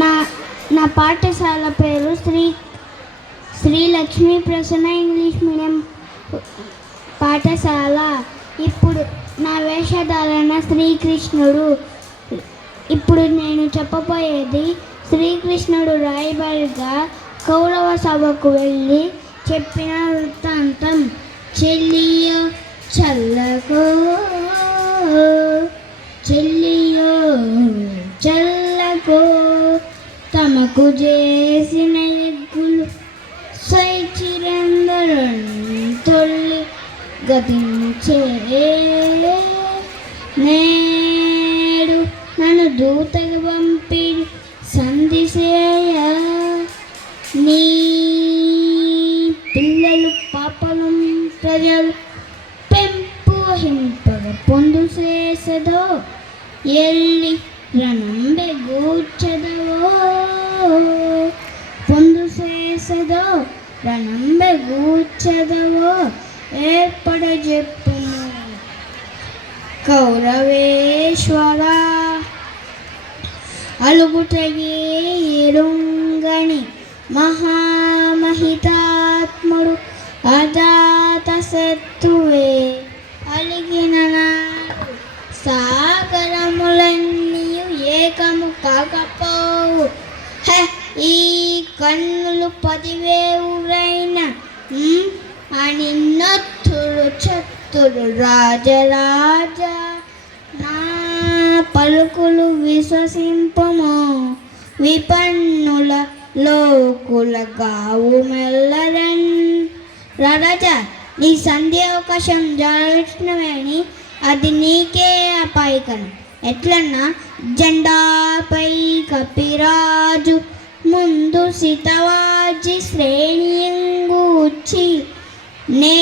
నా నా పాఠశాల పేరు శ్రీ లక్ష్మీ ప్రసన్న ఇంగ్లీష్ మీడియం పాఠశాల. ఇప్పుడు నా వేషధారణ శ్రీకృష్ణుడు. ఇప్పుడు నేను చెప్పబోయేది శ్రీకృష్ణుడు రాయబారిగా కౌరవ సభకు వెళ్ళి చెప్పిన వృత్తాంతం. చెల్లియో చల్లకో చెల్లియో చల్లకో తమకు చేసిన ఎగ్గులు సైచిరందరని తొల్లి గతించే నేడు నన్ను దూతగా పంపి సంధిసేయ నీ పిల్లలు పాపలు ప్రజలు పెంపు హింపగ పొందు చేసదో ఎల్లి రణంబె గూర్చదవో పొందు చేసదో రణంబె గూర్చదవో ఏర్పడ చెప్పును కౌరవేశ్వర అలుగుటగే ఎరుంగని మహామహితాత్ముడు అజాత శత్రువే అలిగిన నాడు సాగరములన్నీయు ఏకము కాకపోవు. ఈ కన్నులు 10,000 అని నత్తులు చత్తులు రాజరాజ నా పలుకులు విశ్వసింపము విపన్నుల లోకుల గావు మెల్లరన్. రాజా, నీ సంధి అవకాశం జరగని అది నీకే అపాయకరం. ఎట్లన్నా జెండాపై కపిరాజు ముందు సితవాజి శ్రేణింగూచి నే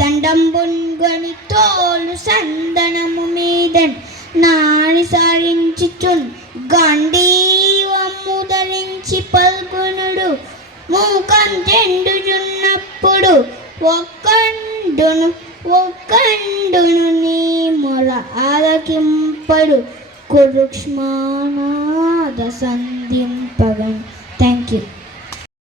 దండంబున్గని తోలు సందనము మీదన్ నాని సారించుచున్ గాంధీవమ్ము ధరించి పల్గొనుడు మూకం చెండుచున్నప్పుడు ఒక్కండును నీ మొర ఆలకింపడు కురుక్ష్మానాద సంధింపగన్. Thank you.